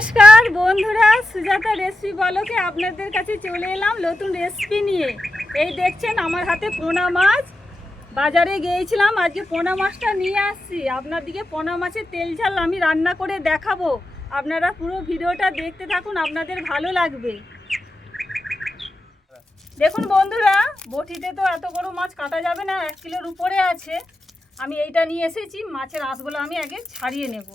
নমস্কার বন্ধুরা, সুজাতা রেসিপি বলকে আপনাদের কাছে চলে এলাম নতুন রেসিপি নিয়ে। এই দেখছেন, আমার হাতে পোনা মাছ। বাজারে গিয়েছিলাম, আজকে পোনা মাছটা নিয়ে আসছি। আপনার দিকে পোনা মাছের তেল ঝাল আমি রান্না করে দেখাবো। আপনারা পুরো ভিডিওটা দেখতে থাকুন, আপনাদের ভালো লাগবে। দেখুন বন্ধুরা, বটিতে তো এত বড় মাছ কাটা যাবে না, এক কিলোর উপরে আছে। আমি এইটা নিয়ে এসেছি, মাছের আঁশগুলো আমি আগে ছাড়িয়ে নেব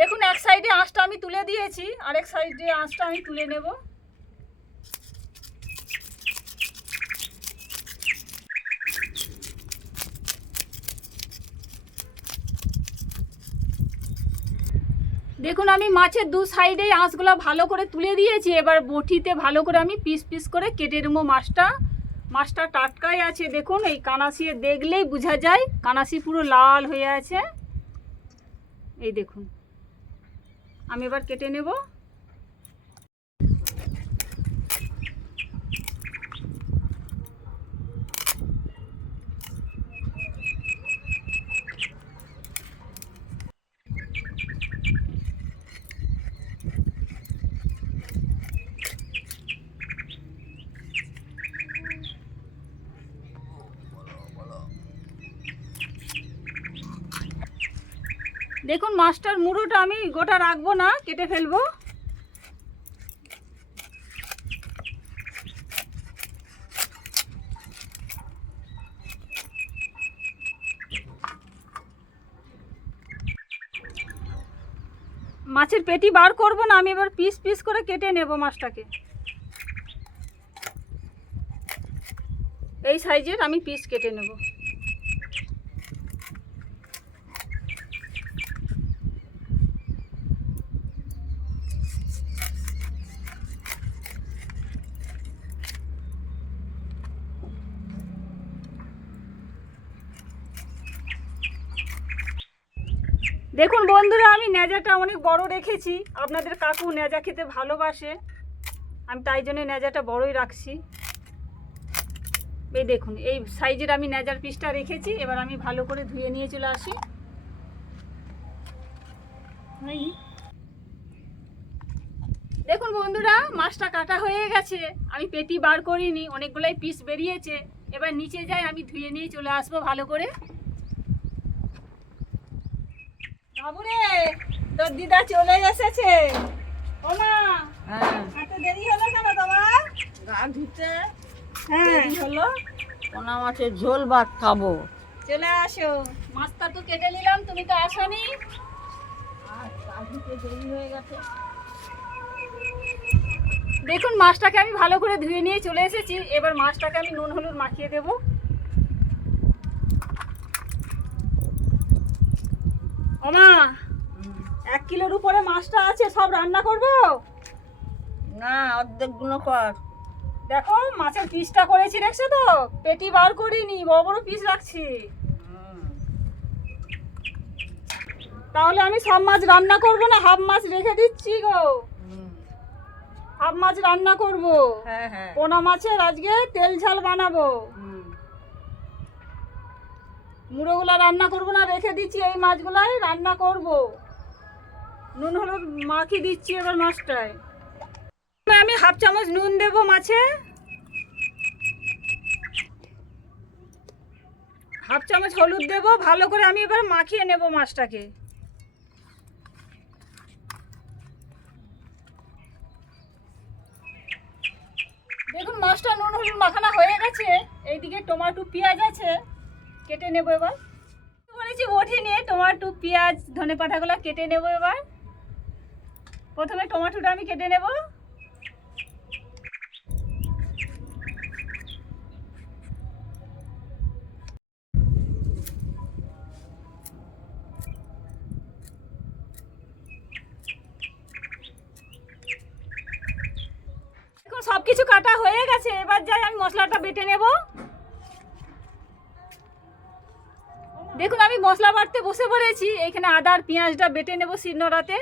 দেখুন এক সাইডে আঁশটা আমি তুলে দিয়েছি। আরেক সাইডে আঁশটা আমি তুলে নেব। দেখুন, আমি মাছের দু সাইডে আঁশগুলো ভালো করে তুলে দিয়েছি। এবার বটিতে ভালো করে আমি পিস পিস করে কেটে নেব মাছটা। মাছটা টাটকাই আছে, দেখুন, এই কানাসি দেখলেই বোঝা যায়। কানাসি পুরো লাল হয়ে আছে। এই দেখুন। আমি এবার কেটে নেব। দেখুন, মাছটার মুড়োটা আমি গোটা রাখব না, কেটে ফেলব। মাছের পেটি বার করব না, আমি এবার পিস পিস করে কেটে নেব মাছটাকে। এই সাইজের আমি পিস কেটে নেব। দেখুন বন্ধুরা, আমি নেজাটা অনেক বড় রেখেছি। আপনাদের কাকু নেজা খেতে ভালোবাসে। আমি তাই জন্য নেজাটা বড়ই রাখছি। এই দেখুন, এই সাইজের আমি নেজার পিসটা রেখেছি। এবার আমি ভালো করে ধুয়ে নিয়ে চলে আসি? দেখুন বন্ধুরা, মাছটা কাটা হয়ে গেছে। আমি পেটি বার করিনি, অনেকগুলাই পিস বেরিয়েছে। এবার নিচে যাই, আমি ধুয়ে নিয়ে চলে আসব ভালো করে। বাবুরে তোর দিদা চলে এসেছে। ও মা হ্যাঁ। এত দেরি হলো কেন তোমার? গা ধুতে হ্যাঁ। দেরি হলো পোনা মাছের ঝোল ভাত খাব। চলে আসো। মাছটা তো কেটে নিলাম তুমি তো আসনি। আর গা ধুতে দেরি হয়ে গেছে। দেখুন মাছটাকে আমি ভালো করে ধুয়ে নিয়ে চলে এসেছি। এবার মাছটাকে আমি নুন হলুদ মাখিয়ে দেবো। ও মা এক কিলোর উপরে মাছটা আছে সব রান্না করব? না অর্ধেকগুলো কর। দেখো মাছের পিসটা করেছি দেখছ তো? পেটি বার করিনি বড় বড় পিস রাখছি। তাহলে আমি সব মাছ রান্না করব না? হাফ মাছ রেখে দিচ্ছি গো। হাফ মাছ রান্না করব। হ্যাঁ হ্যাঁ। পোনা মাছের আজকে তেল ঝাল বানাবো। মুড়োগুলা রান্না করব না, রেখে দিচ্ছি এই মাছগুলাই, রান্না করব। নুন হলুদ মাখিয়ে দিচ্ছি এবার মাছটায়। আমি হাফ চামচ নুন দেব মাছে। হাফ চামচ হলুদ দেব, ভালো করে আমি এবার মাখিয়ে নেব মাছটাকে। দেখুন, মাছটা নুন হলুদ মাখানো হয়ে গেছে। এইদিকে টমেটো, পেঁয়াজ আছে। কেটে নেব এবার। বলেছি ওঠে নিয়ে টমেটো, পেঁয়াজ, ধনে পাতাগুলো কেটে নেব এবার। প্রথমে টমাটোটা আমি কেটে নেব। সব কিছু কাটা হয়ে গেছে। এবার যাই, আমি মশলাটা বেটে নেব। দেখুন, আমি মশলা বাড়তে বসে পড়েছি। এখানে আদা আর পেঁয়াজটা বেটে নেব শিলনোড়াতে।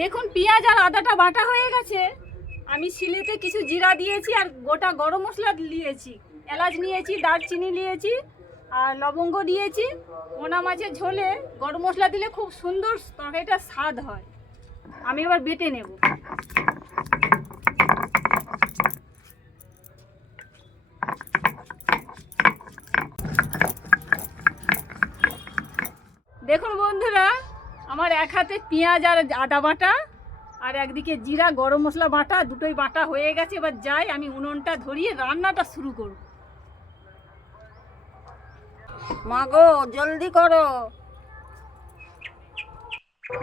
দেখুন, পেঁয়াজ আর আদাটা বাটা হয়ে গেছে। আমি শিলেতে কিছু জিরা দিয়েছি আর গোটা গরম মশলা নিয়েছি এলাচ নিয়েছি, দারচিনি নিয়েছি। আর লবঙ্গ দিয়েছি, পোনা মাছের ঝোলে গরম মশলা দিলে খুব সুন্দর তরকারিটা স্বাদ হয়। আমি এবার বেটে নেব। দেখুন বন্ধুরা, আমার এক হাতে পেঁয়াজ আর আদা বাটা, আর একদিকে জিরা, গরম মশলা বাটা, দুটোই বাটা হয়ে গেছে। এবার যাই, আমি উনুনটা ধরিয়ে রান্নাটা শুরু করব। মা গো, জলদি করো।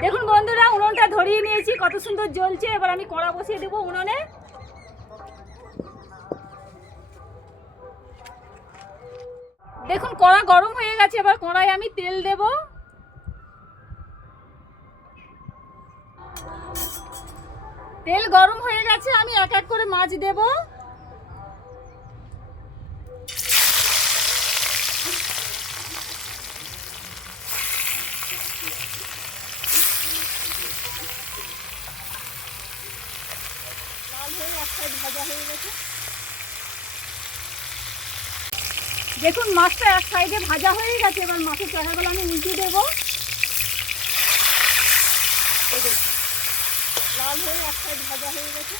দেখুন বন্ধুরা, উনুনটা ধরিয়ে নিয়েছি, কত সুন্দর জ্বলছে। এবার আমি কড়া বসিয়ে দেবো উনুনে। দেখুন, কড়া গরম হয়ে গেছে, এবার কড়াই আমি তেল দেব। তেল গরম হয়ে গেছে, আমি এক এক করে মাছ দেব লাল হয়ে এক সাইড ভাজা হয়ে গেছে দেখুন, মাছটা এক সাইডে ভাজা হয়ে গেছে, এবার মাছের চাকাগুলো আমি উল্টে দেবো। লাল হয়ে এক সাইড ভাজা হয়ে গেছে।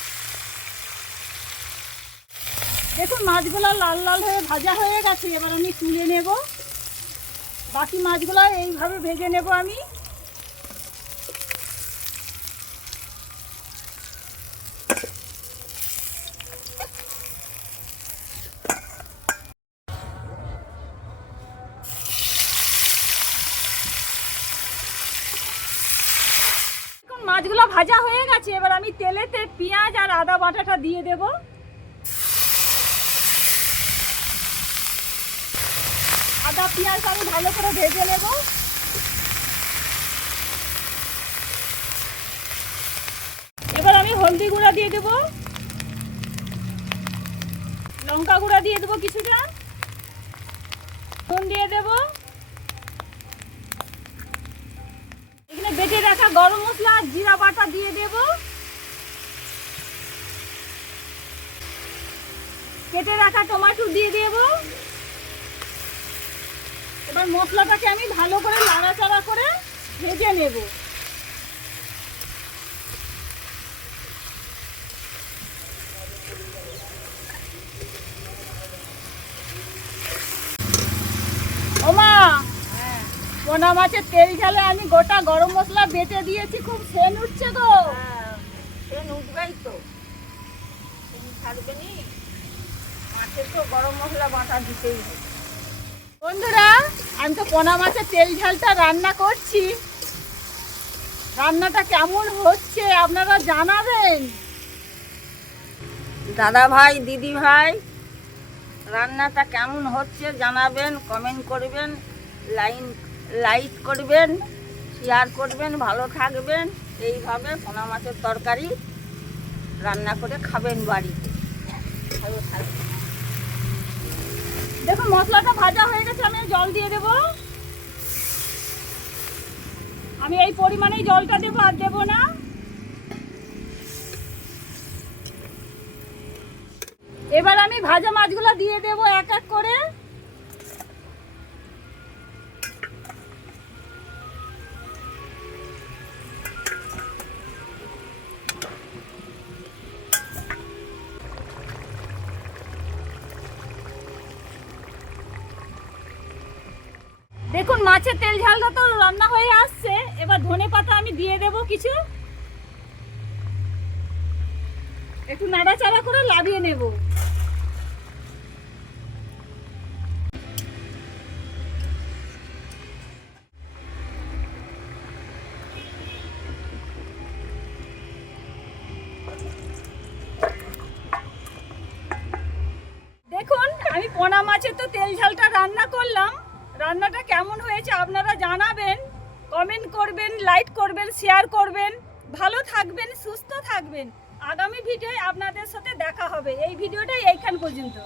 দেখুন, মাছগুলো লাল লাল হয়ে ভাজা হয়ে গেছে, এবার আমি তুলে নেব। বাকি মাছগুলো এইভাবে ভেজে নেব আমি। এখন ভাজা হয়ে গেছে। এবার আমি তেলেতে পেঁয়াজ আর আদা বাটাটা দিয়ে দেব। আদা পেঁয়াজ আমি ভালো করে ভেজে নেব। এবার আমি হলদি গুঁড়া দিয়ে দেব। লঙ্কা গুঁড়া দিয়ে দেবো কিছুটা। নুন দিয়ে দেবো। গরম মশলা আর জিরা বাটা দিয়ে দেব। কেটে রাখা টমেটো দিয়ে দেব। এবার মশলাটাকে আমি ভালো করে নাড়াচাড়া করে ভেজে নেব ওমা পোনা মাছের তেল ঝালে আমি গোটা গরম মশলা বেটে দিয়েছি খুব সেন উঠছে গো হ্যাঁ, ট্রেন উঠবেই তো। ট্রেন ছাড়বে নি? মাছের তো গরম মশলা বাটা দিতেই হবে। বন্ধুরা আমি তো পোনা মাছের তেল ঝালটা রান্না করছি। রান্নাটা কেমন হচ্ছে আপনারা জানাবেন? দাদা ভাই দিদি ভাই রান্নাটা কেমন হচ্ছে জানাবেন কমেন্ট করবেন লাইন লাইক করবেন শেয়ার করবেন, ভালো থাকবেন। এইভাবে পোনা মাছের তরকারি রান্না করে খাবেন বাড়িতে। দেখুন, মশলাটা ভাজা হয়ে গেছে, আমি জল দিয়ে দেব। আমি এই পরিমাণেই জলটা দেবো, আর দেবো না। এবার আমি ভাজা মাছগুলো দিয়ে দেব এক এক করে। দেখুন মাছের তেল ঝালটা তো রান্না হয়ে আসছে। এবার ধনে পাতা আমি দিয়ে দেব কিছু। একটু নাড়াচাড়া করে লাভিয়ে নেব। দেখুন, আমি পোনা মাছের তো তেল ঝালটা রান্না করলাম। রান্নাটা কেমন হয়েছে আপনারা জানাবেন কমেন্ট করবেন লাইক করবেন শেয়ার করবেন। ভালো থাকবেন, সুস্থ থাকবেন। আগামী ভিডিওয় আপনাদের সাথে দেখা হবে। এই ভিডিওটাই এইখান পর্যন্ত।